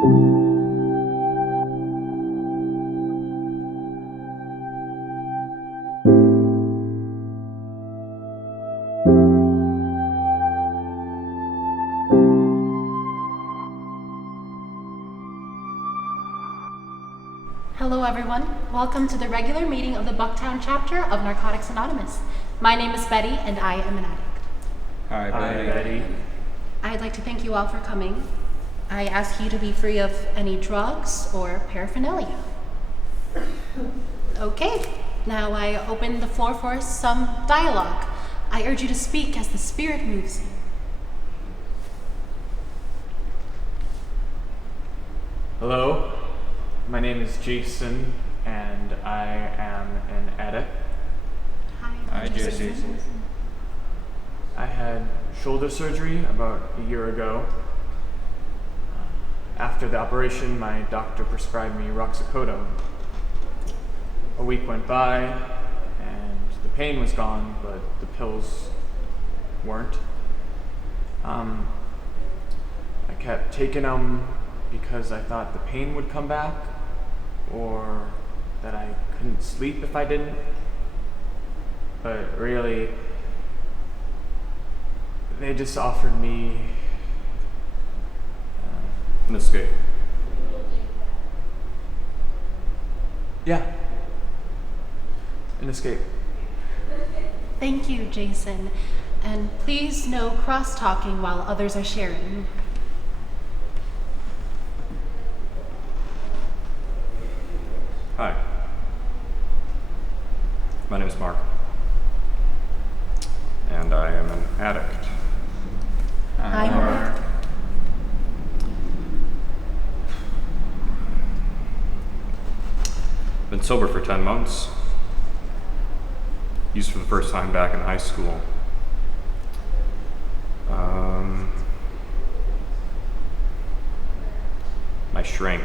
Hello everyone, welcome to the regular meeting of the Bucktown chapter of Narcotics Anonymous. My name is Betty and I am an addict. Hi, Betty. I'd like to thank you all for coming. I ask you to be free of any drugs or paraphernalia. Okay, now I open the floor for some dialogue. I urge you to speak as the spirit moves you. Hello, my name is Jason, and I am an addict. Hi, Jason. I had shoulder surgery about a year ago. After the operation, my doctor prescribed me roxicodone. A week went by, and the pain was gone, but the pills weren't. I kept taking them because I thought the pain would come back, or that I couldn't sleep if I didn't. But really, they just offered me An escape. yeah, an escape. Thank you, Jason. And please no cross-talking while others are sharing. Hi. My name is Mark. And I am an addict. Hi, Mark. Been sober for 10 months. Used for the first time back in high school. My shrink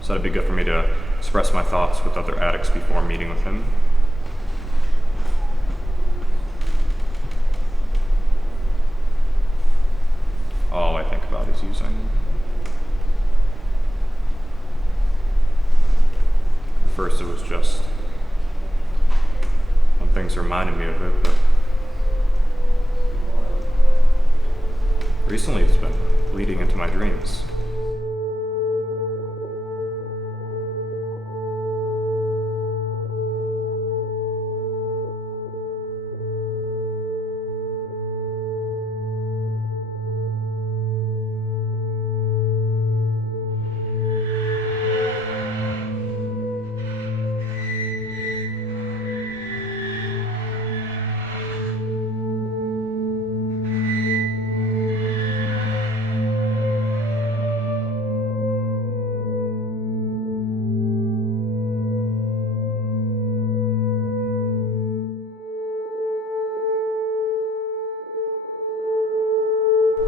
said it'd be good for me to express my thoughts with other addicts before meeting with him. All I think about is using. At first it was just when things reminded me of it, but recently it's been bleeding into my dreams.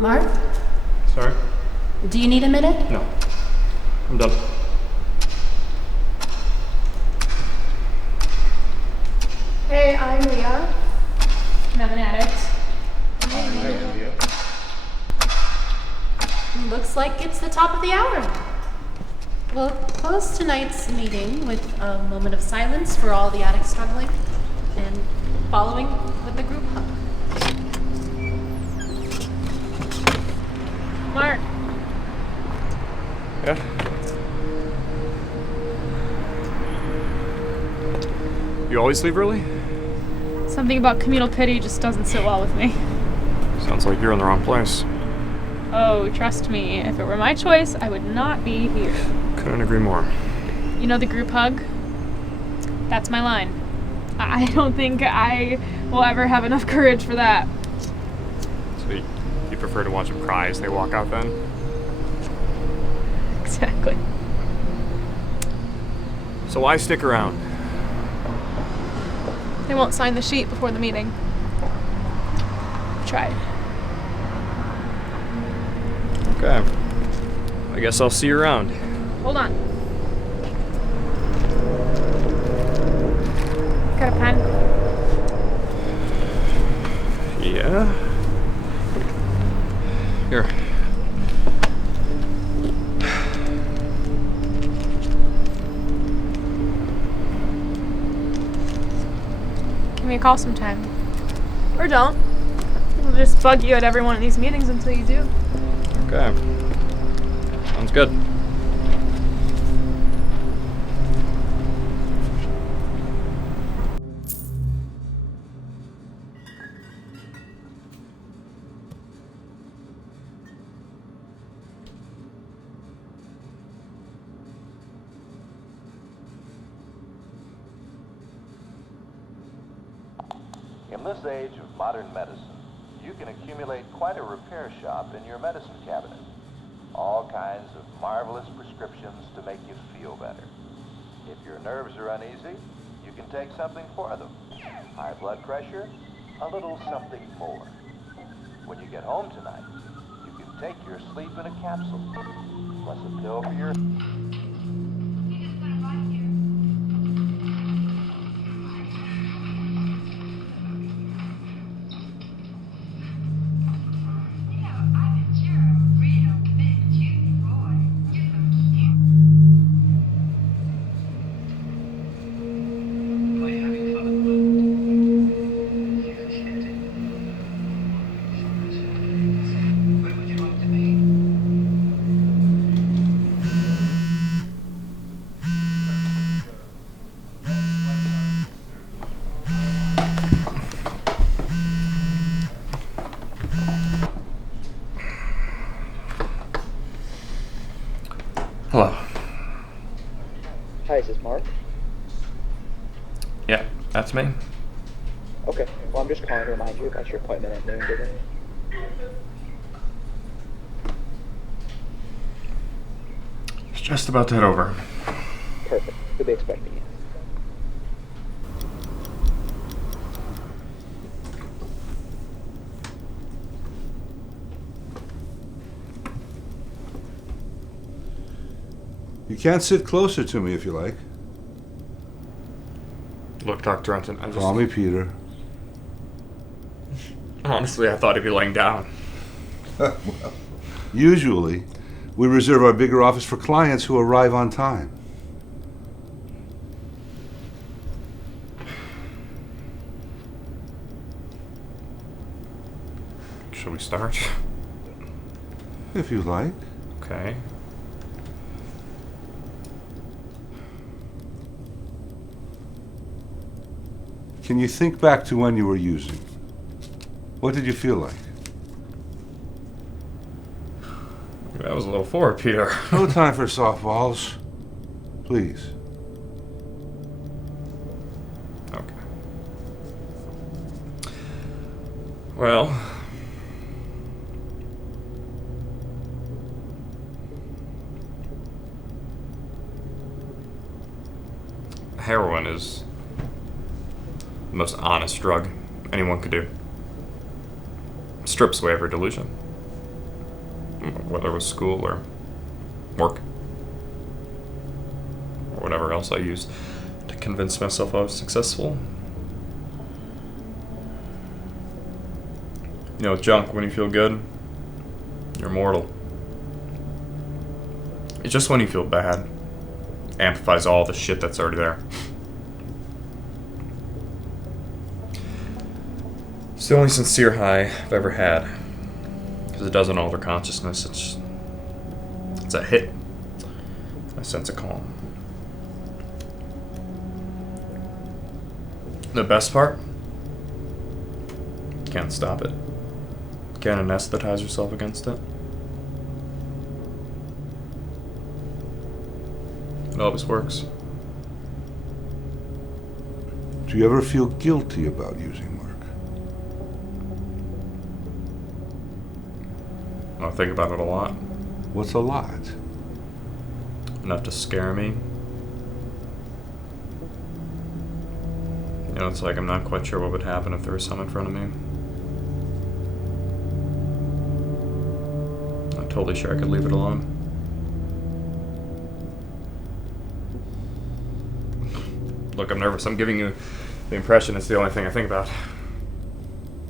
Mark, Sorry? do you need a minute? No. I'm done. Hey, I'm Lea, and I'm an addict. Looks like it's the top of the hour. We'll close tonight's meeting with a moment of silence for all the addicts struggling, and following with the group hug. Mark, Yeah? You always leave early? something about communal pity just doesn't sit well with me. Sounds like you're in the wrong place. Oh, trust me, if it were my choice, I would not be here. Couldn't agree more. You know the group hug? That's my line. I don't think I will ever have enough courage for that. So you prefer to watch them cry as they walk out then? Exactly. So why stick around? They won't sign the sheet before the meeting. Tried. Okay. I guess I'll see you around. Hold on. Got a pen? Yeah? Here. me a call sometime. Or don't. We'll just bug you at every one of these meetings until you do. Okay. Sounds good. In this age of modern medicine, you can accumulate quite a repair shop in your medicine cabinet. All kinds of marvelous prescriptions to make you feel better. If your nerves are uneasy, you can take something for them. High blood pressure, a little something more. When you get home tonight, you can take your sleep in a capsule, plus a pill for your... Hello. Hi, is this Mark? Yeah, that's me. Okay, well, I'm just calling to remind you about your appointment at noon today. It's just about to head over. Perfect. We'll be expecting you. You can sit closer to me if you like. Look, Dr. Renton, I just... Call me Peter. Honestly, I thought he'd be laying down. Well, usually, we reserve our bigger office for clients who arrive on time. Shall we start? If you like. Okay. Can you think back to when you were using? What did you feel like? That was a little forward, Peter. No time for softballs. Please. Okay. Well... heroin is the most honest drug anyone could do. Strips away every delusion. Whether it was school or work. Or whatever else I used to convince myself I was successful. You know, with junk, when you feel good, you're mortal. It's just when you feel bad, amplifies all the shit that's already there. It's the only sincere high I've ever had. Because it doesn't alter consciousness, it's a hit. A sense of calm. The best part? You can't stop it. You can't anesthetize yourself against it. It always works. Do you ever feel guilty about using, Mark? I think about it a lot. What's a lot? Enough to scare me. You know, it's like I'm not quite sure what would happen if there was some in front of me. I'm totally sure I could leave it alone. Look, I'm nervous. I'm giving you the impression it's the only thing I think about.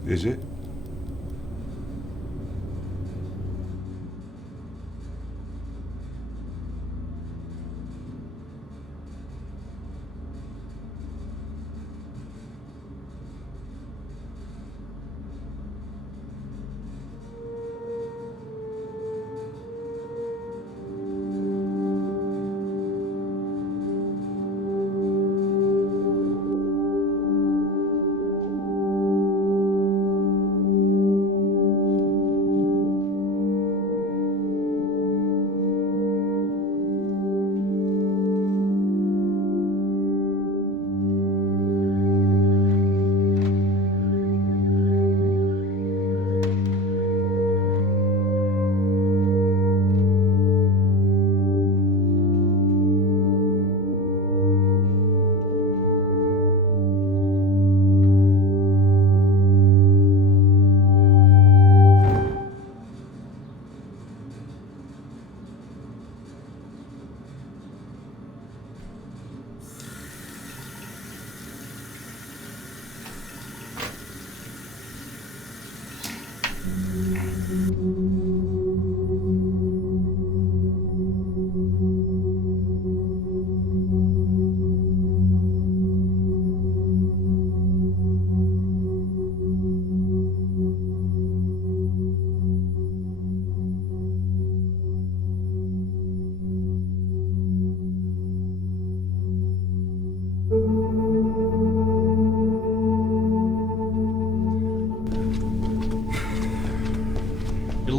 Is it?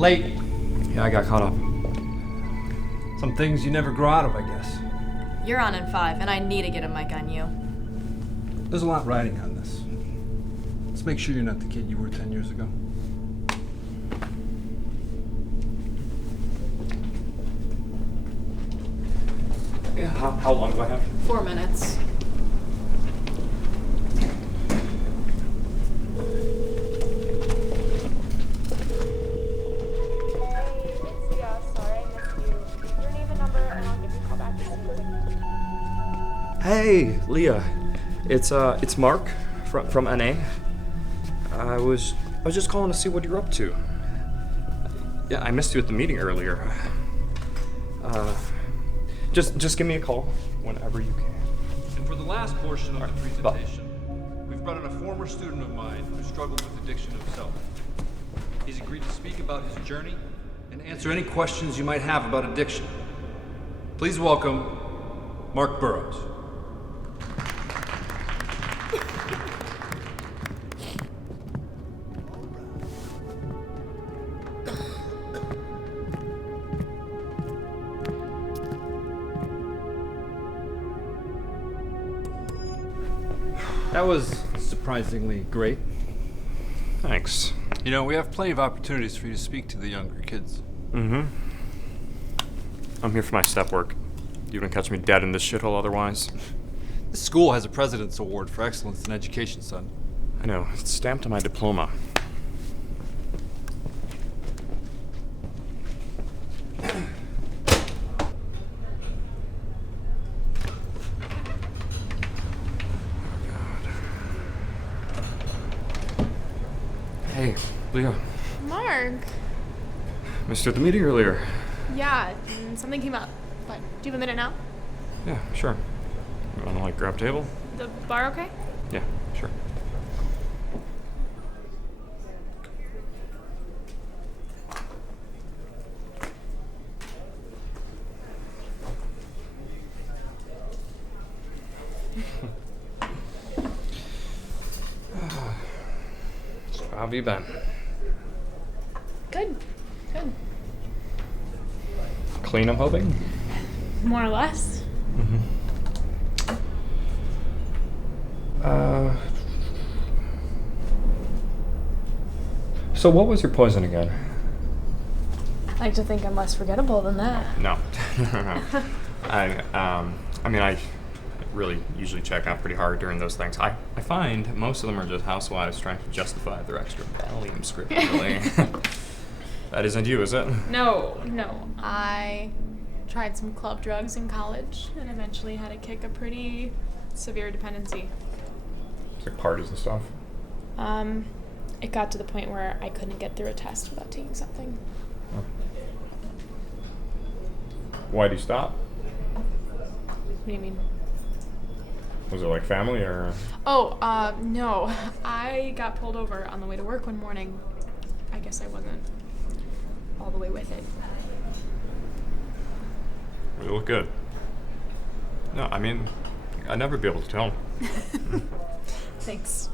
Late. Yeah, I got caught up. Some things you never grow out of, I guess. You're on in 5, and I need to get a mic on you. There's a lot riding on this. Let's make sure you're not the kid you were 10 years ago. Yeah, how long do I have? 4 minutes. Hey, Lea. It's Mark from NA. I was just calling to see what you're up to. Yeah, I missed you at the meeting earlier. Just give me a call whenever you can. And for the last portion of the presentation, we've brought in a former student of mine who struggled with addiction himself. He's agreed to speak about his journey and answer any questions you might have about addiction. Please welcome Mark Burrows. That was surprisingly great. Thanks. You know, we have plenty of opportunities for you to speak to the younger kids. Mm-hmm. I'm here for my step work. You wouldn't catch me dead in this shithole otherwise. This school has a President's Award for Excellence in Education, son. I know. It's stamped on my diploma. Hey, Lea. Mark. Missed you at the meeting earlier. Yeah, something came up. But do you have a minute now? Yeah, sure. You wanna, grab a table? The bar okay? Yeah, sure. So how have you been? Good. Good. Clean, I'm hoping? More or less. Mm-hmm. So what was your poison again? I like to think I'm less forgettable than that. No. I really usually check out pretty hard during those things. I find most of them are just housewives trying to justify their extra Valium script, really. That isn't you, is it? No. I tried some club drugs in college and eventually had to kick a pretty severe dependency. It's like parties and stuff. It got to the point where I couldn't get through a test without taking something. Oh. Why'd you stop? What do you mean? Was it like family or? Oh, no. I got pulled over on the way to work one morning. I guess I wasn't all the way with it. You look good. No, I mean, I'd never be able to tell. Thanks.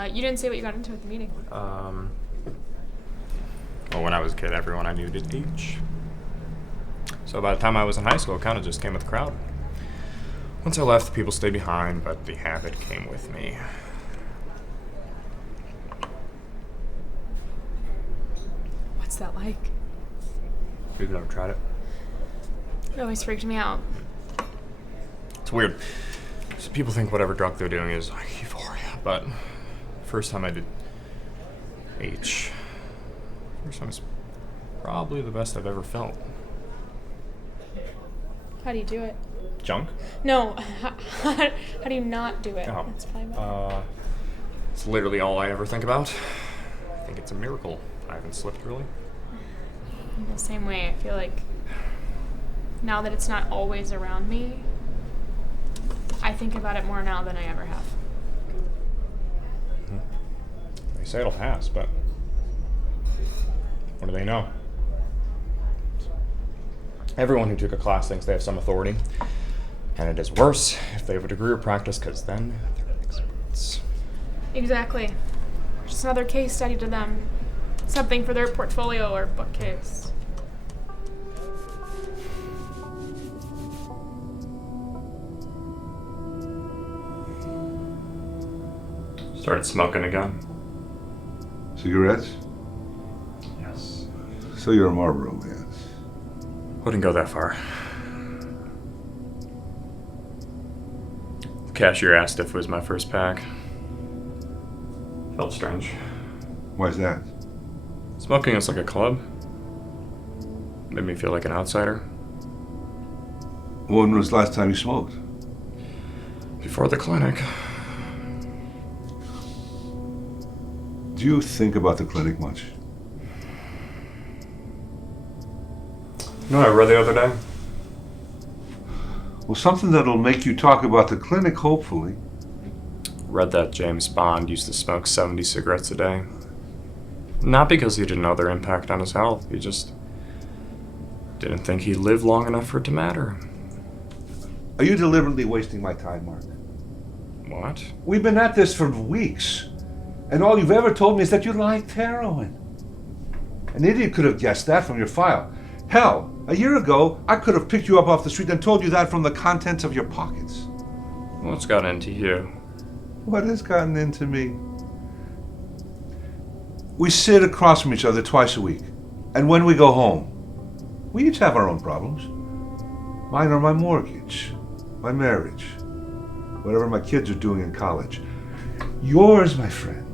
You didn't say what you got into at the meeting. Well, when I was a kid, everyone I knew did H. So by the time I was in high school, it kind of just came with the crowd. Once I left, the people stayed behind, but the habit came with me. What's that like? You've never tried it? It always freaked me out. It's weird. So people think whatever drug they're doing is like euphoria, but first time I did H. First time was probably the best I've ever felt. How do you do it? Junk? No, how do you not do it? Oh. That's probably better. It's literally all I ever think about. I think it's a miracle I haven't slipped really. In the same way, I feel like now that it's not always around me, I think about it more now than I ever have. They say it'll pass, but what do they know? Everyone who took a class thinks they have some authority, and it is worse if they have a degree or practice, because then they're experts. Exactly. Just another case study to them. something for their portfolio or bookcase. Started smoking again. Cigarettes? Yes. So you're a Marlboro man. Wouldn't go that far. The cashier asked if it was my first pack. Felt strange. Why's that? Smoking is like a club. Made me feel like an outsider. When was the last time you smoked? Before the clinic. Do you think about the clinic much? You know what I read the other day? Well, something that'll make you talk about the clinic, hopefully. Read that James Bond used to smoke 70 cigarettes a day. Not because he didn't know their impact on his health. He just didn't think he'd live long enough for it to matter. Are you deliberately wasting my time, Mark? What? We've been at this for weeks. And all you've ever told me is that you liked heroin. An idiot could have guessed that from your file. Hell, a year ago, I could have picked you up off the street and told you that from the contents of your pockets. What's gotten into you? What has gotten into me? We sit across from each other twice a week. And when we go home, we each have our own problems. Mine are my mortgage, my marriage, whatever my kids are doing in college. Yours, my friend,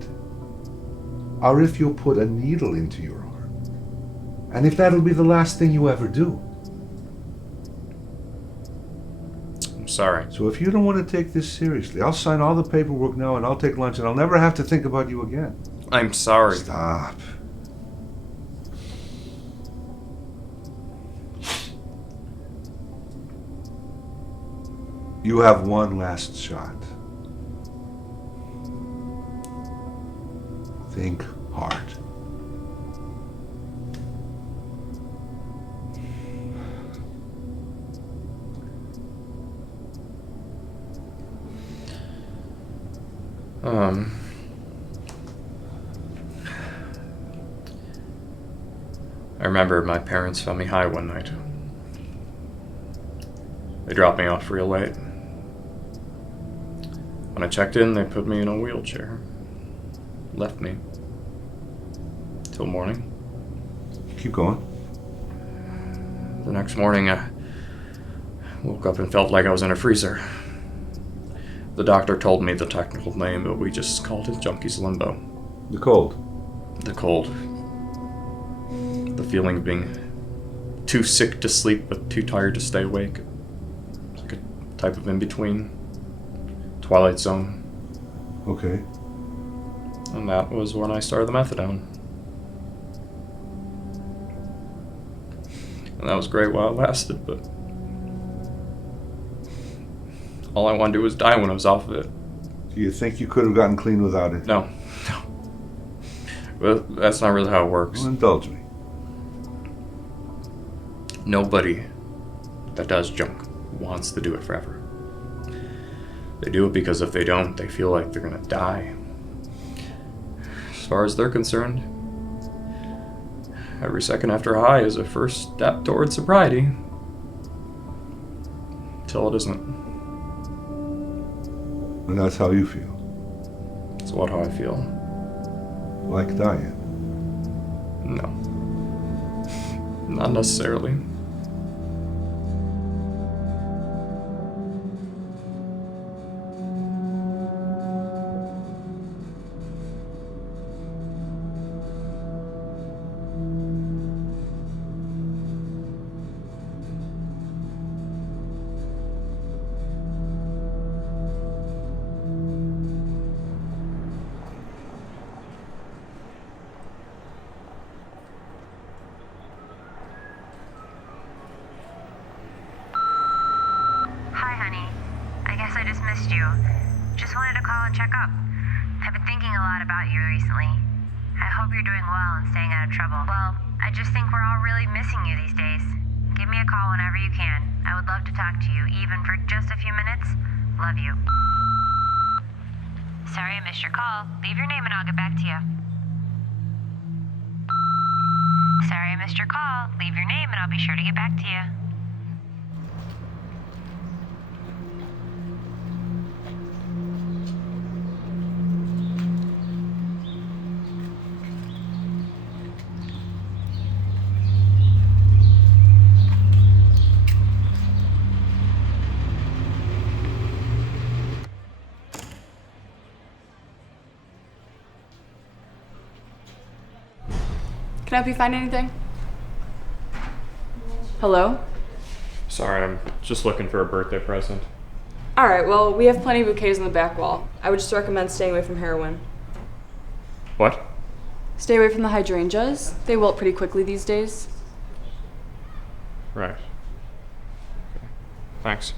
are if you'll put a needle into your arm. And if that'll be the last thing you ever do. I'm sorry. So if you don't want to take this seriously, I'll sign all the paperwork now and I'll take lunch and I'll never have to think about you again. I'm sorry. Stop. You have one last shot. Think hard. I remember my parents found me high one night. They dropped me off real late. When I checked in, they put me in a wheelchair. Left me. Till morning. Keep going. The next morning, I woke up and felt like I was in a freezer. The doctor told me the technical name, but we just called it Junkie's Limbo. The cold. The cold. The feeling of being too sick to sleep, but too tired to stay awake. It's like a type of in-between. Twilight Zone. Okay. And that was when I started the methadone. And that was great while it lasted, but all I wanted to do was die when I was off of it. Do you think you could have gotten clean without it? No. But that's not really how it works. Well, indulge me. Nobody that does junk wants to do it forever. They do it because if they don't, they feel like they're gonna die. As far as they're concerned, every second after high is a first step towards sobriety. Till it isn't. And that's how you feel. That's what how I feel. Like dying. No. Not necessarily. Sorry I missed your call. Leave your name and I'll get back to you. missed your call, leave your name and I'll be sure to get back to you. Can I help you find anything? Hello? Sorry, I'm just looking for a birthday present. Alright, well, we have plenty of bouquets on the back wall. I would just recommend staying away from heroin. What? Stay away from the hydrangeas. They wilt pretty quickly these days. Right. Okay. Thanks.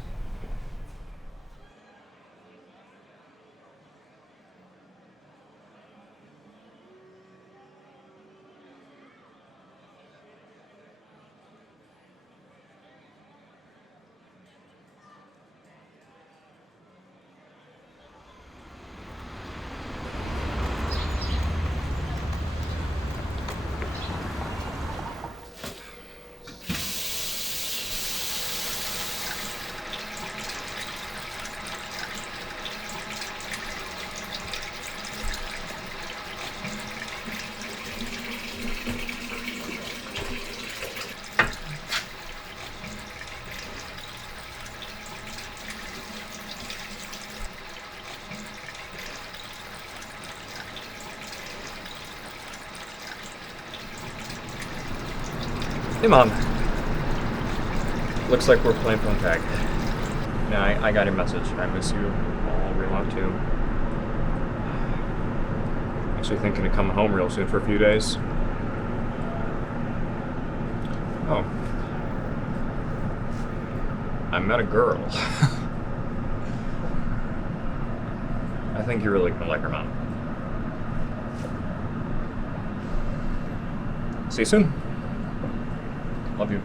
Hey, Mom. Looks like we're playing phone tag. Yeah, I got your message. I miss you all real lot too. Actually thinking of coming home real soon for a few days. Oh. I met a girl. I think you're really gonna like her, Mom. See you soon. Love you.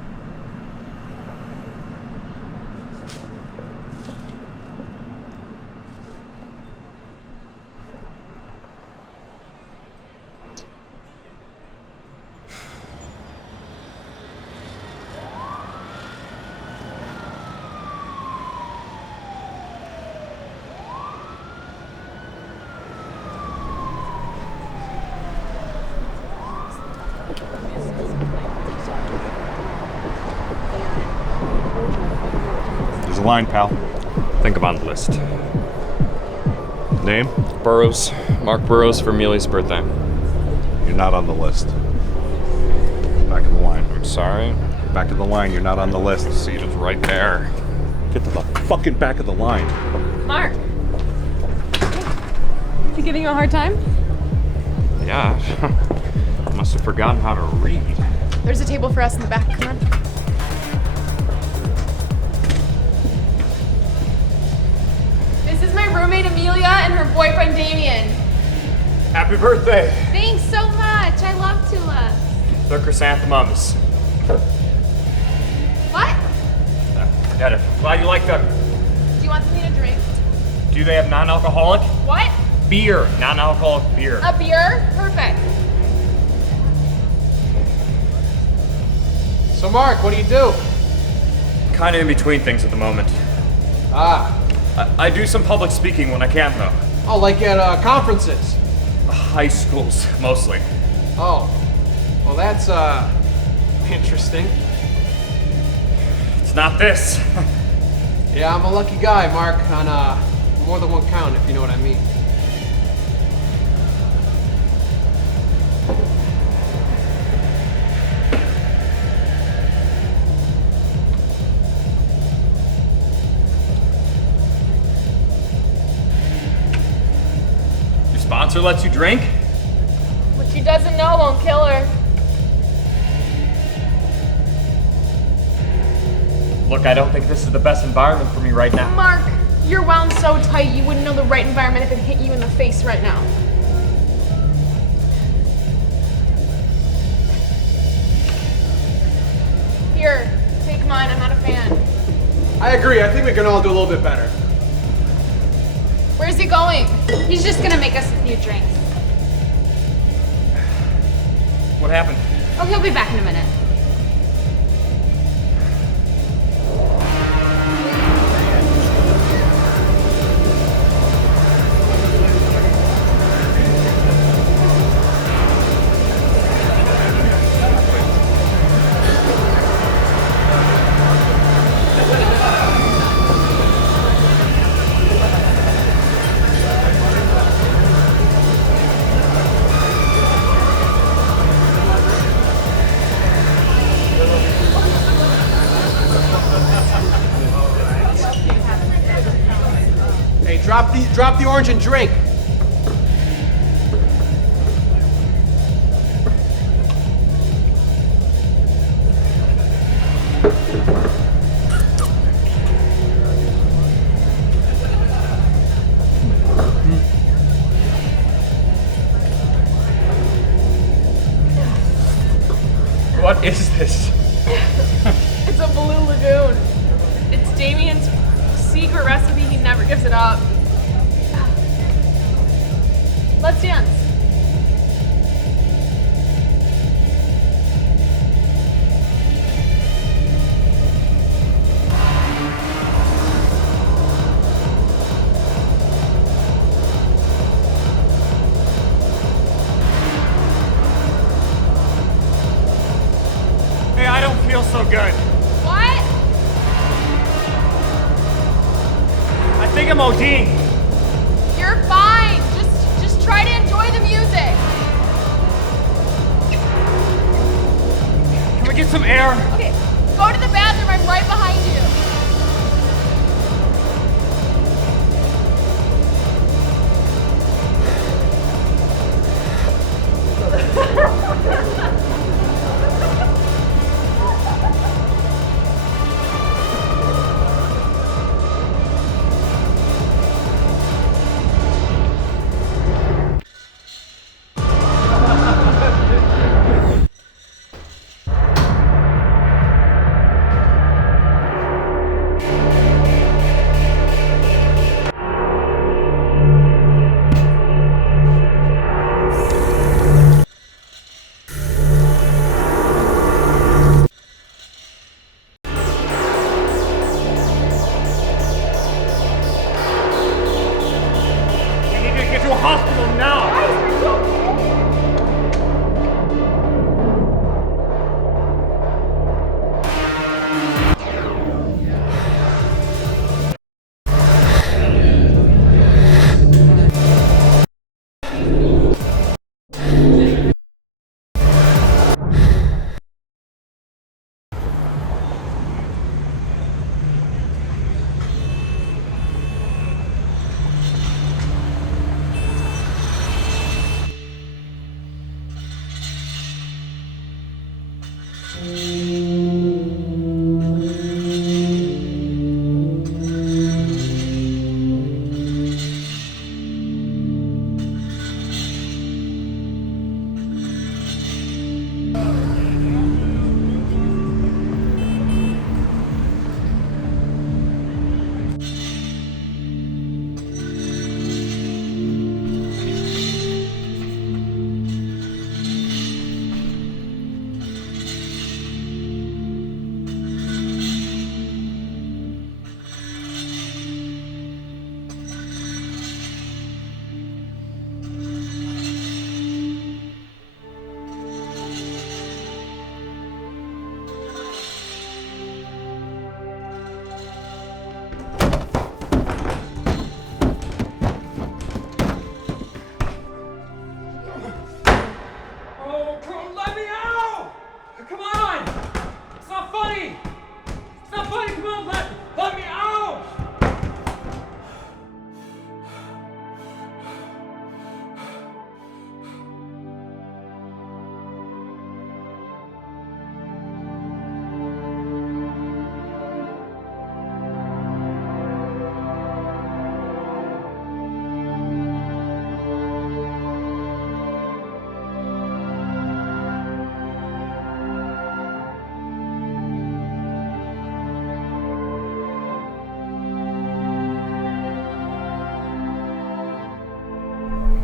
Line, pal. Think I'm on the list. Name? Burrows. Mark Burrows for Amelia's birthday. You're not on the list. Back of the line. I'm sorry. Back of the line, you're not on the list. The seat is right there. Get to the fucking back of the line. Mark! Is he giving you a hard time? Yeah. Must have forgotten how to read. There's a table for us in the back. Come on. This is my roommate Amelia and her boyfriend Damien. Happy birthday! Thanks so much. I love tulips. They're chrysanthemums. What? Got it. Glad you like them. Do you want something to drink? Do they have non-alcoholic? What? Beer. Non-alcoholic beer. A beer? Perfect. So Mark, what do you do? Kind of in between things at the moment. Ah. I do some public speaking when I can, though. Oh, like at conferences? High schools, mostly. Oh. Well, that's, interesting. It's not this. Yeah, I'm a lucky guy, Mark, on, more than one count, if you know what I mean. Sponsor lets you drink? What she doesn't know won't kill her. Look, I don't think this is the best environment for me right now. Mark, you're wound so tight you wouldn't know the right environment if it hit you in the face right now. Here, take mine. I'm not a fan. I agree. I think we can all do a little bit better. Where's he going? He's just gonna make us a few drinks. What happened? Oh, he'll be back in a minute. Hey, drop the orange and drink. What is this? It's a blue lagoon. It's Damien's secret recipe. He never gives it up. Let's dance. Hey, I don't feel so good. What? I think I'm ODing. You're fine. Just try to enjoy the music. Can we get some air? Okay, go to the bathroom. I'm right behind you.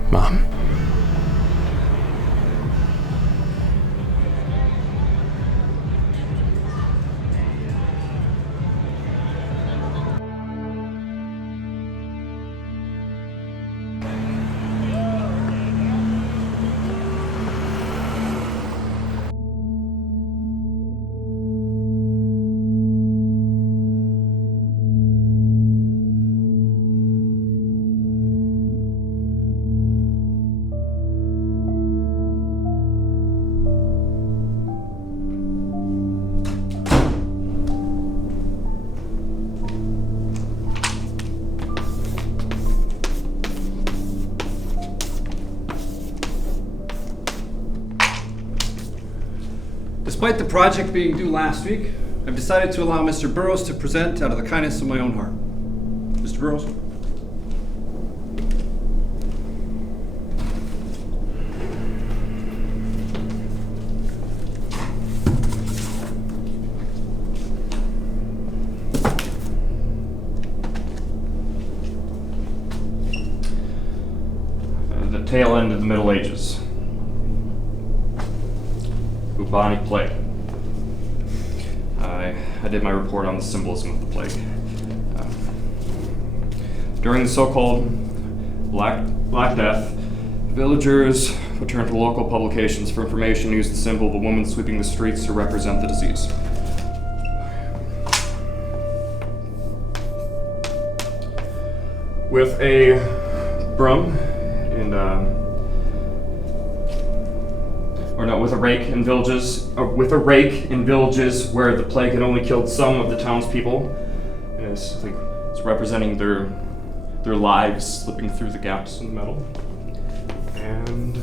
Mom. Despite the project being due last week, I've decided to allow Mr. Burrows to present out of the kindness of my own heart. Mr. Burrows? The tail end of the Middle Ages. Bubonic plague. I did my report on the symbolism of the plague. During the so-called Black Death, villagers would turn to local publications for information and use the symbol of a woman sweeping the streets to represent the disease. With a broom and with a rake in villages where the plague had only killed some of the townspeople. And it's representing their lives slipping through the gaps in the metal. And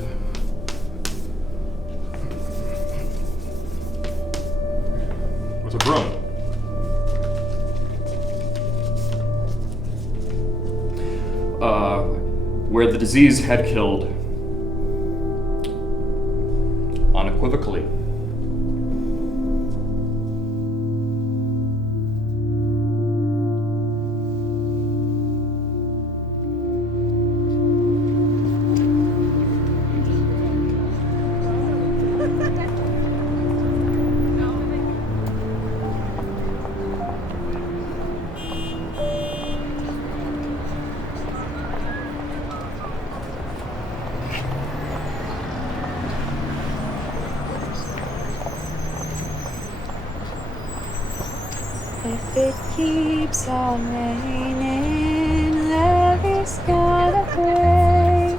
with a broom. Where the disease had killed unequivocally. If it keeps on raining, levee's gonna break.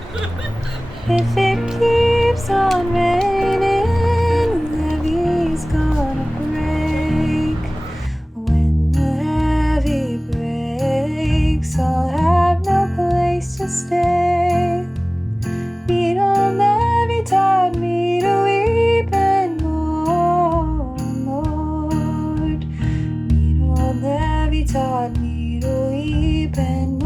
If it keeps on raining, levee's gonna break. When the levee breaks, I'll have no place to stay. Meet old levee taught me to weep and mourn, Lord. Levee taught me to weep and